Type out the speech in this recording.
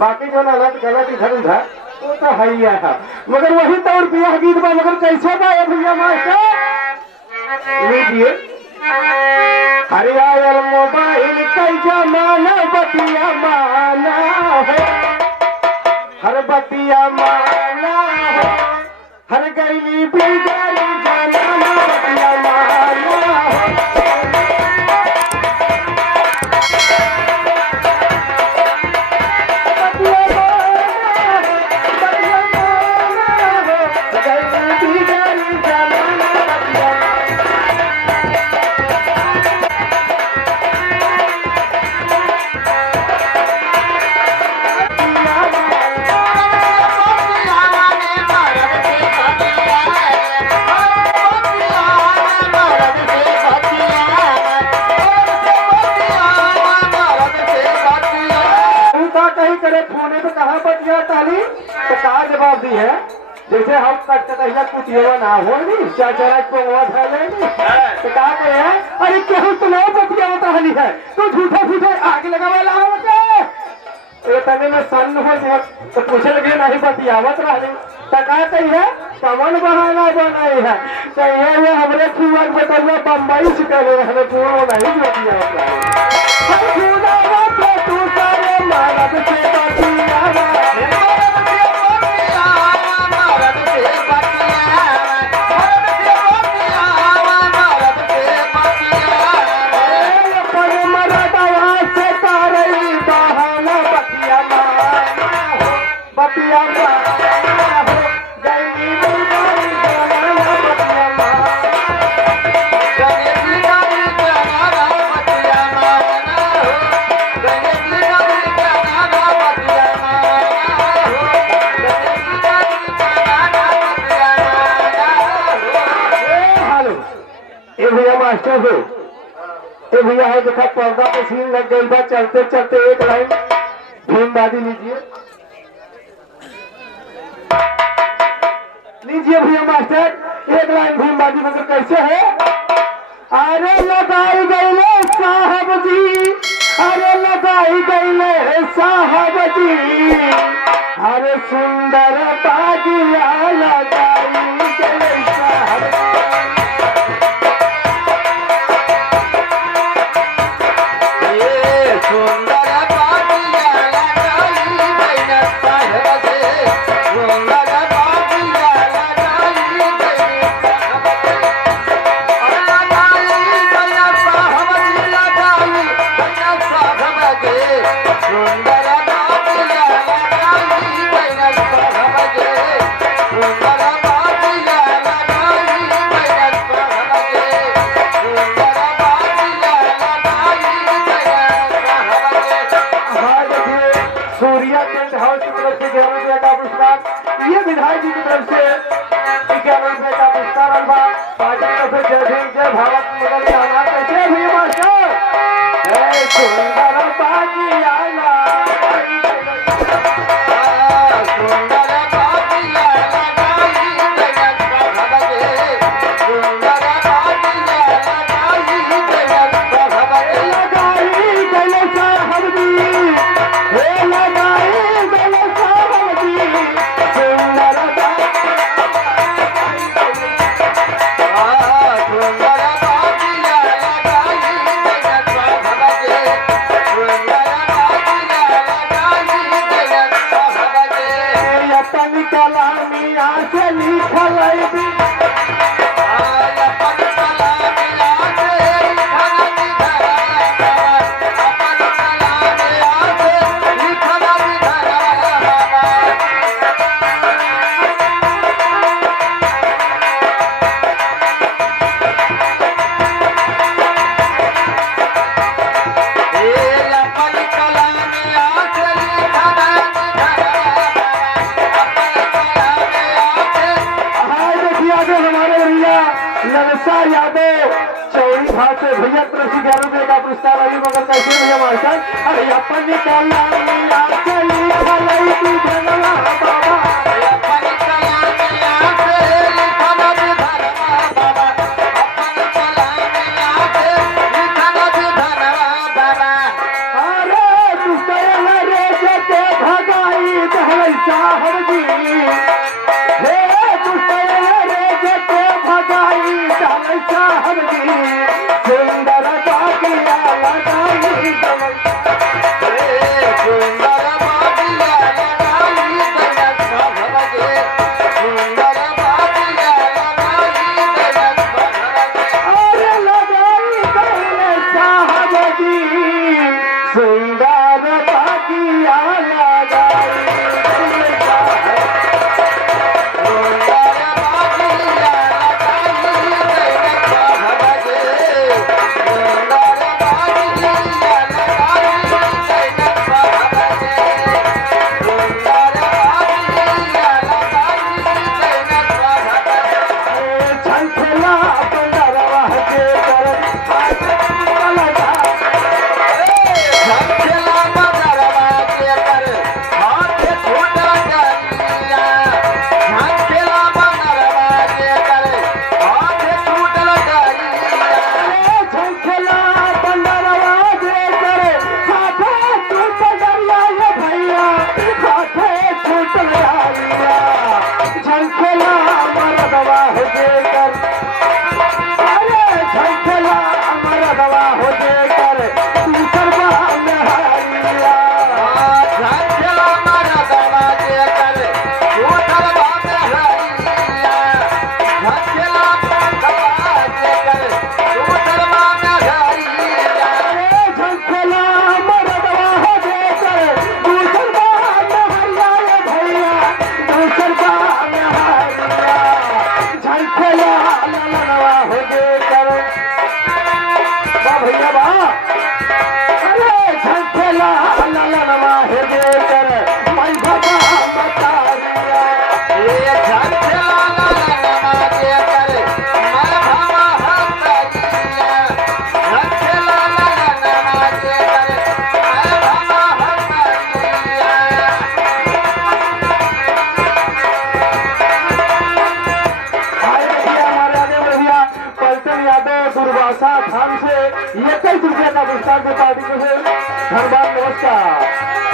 बाकी जो गलत गलत इधर उधर वो तो है ही है, मगर वही तो रुपया गीत बा, मगर कैसे बा ये भैया मास्टर लीजिए। हरियायल मोबाइल कई जमाना बतिया माना है, हर बतिया माना है, हर गईली बिगड़ी जमाना बतिया माना है। फोने पे कहा बतिया ताली तो कहा जवाब दी है, जैसे हम कटकटैया कुटिया ना हो नहीं चाचा पोंगवा धैले तो कहा गए हैं अरे केहू तो नहीं बतिया ताली है तो झूठे झूठे आग लगावा लाओ ये तने में सन हो गया तो पूछे लगे नहीं बतियावत रही तो कहा कही है कवन बहाना बनाई है तो ये हमरे खुआ बतलवा बम्बई से करे हमें पूरा नहीं बतियावत रही तू सारे मारत से मास्टर हो ये भैया है देखा पर्दा पे सीन लग गई बा, चलते चलते एक लाइन भीमबादी लीजिए लीजिए भैया मास्टर एक लाइन भीमबादी मगर कैसे है। अरे लगाई गई साहब जी, अरे लगाई गई साहब जी, अरे सुंदर बागिया लगाई गई साहब ये विधायक जी की तरफ से 11 रुपए का पुरस्कार भाजपा की तरफ से जय भीम जय भारत मदन आना कैसे भी मास्टर सुंदर बागिया यादव चौड़ी घाट से भैया तरफ से 11 रुपए का पुरस्कार अभी मगर कैसे भैया मास्टर अरे अपन अरे लाल साहब जी सुंदर बागिया लगाई सुंदर बागिया लगाई दयाल साहब के सुंदर बागिया लगाई दयाल साहब के और लगाई लाल साहब जी सुंदर बागिया लगाई झंझला बंदरवा के कर लगा झंझला बंदरवा के कर हाथे टूट डरिया ये भैया हाथे टूट डरिया झंझला मरदवा हो जे कर अरे झंझला मरदवा हो जे कर तू करवा नहारिया झंझला मरदवा हो जे कर तू करवा नहारिया ये भैया तू करवा नहारिया झंझला ललनवा हो जे कर बा भैया बा अरे झंझला ललनवा हो जे कर मैं भगा मतारिया आए भैया हमारे आगे बढ़ भैया पलटन यादव दुर्वासा खान से 21 रुपये का पुरस्कार दे पार्टी को से धन्यवाद नमस्कार।